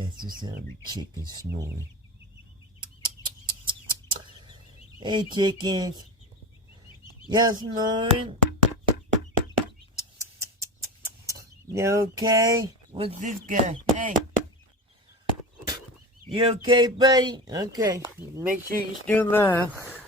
That's the sound of chickens snoring. Hey, chickens. Y'all snoring? You okay? What's this guy? Hey. You okay, buddy? Okay. Make sure you're still alive.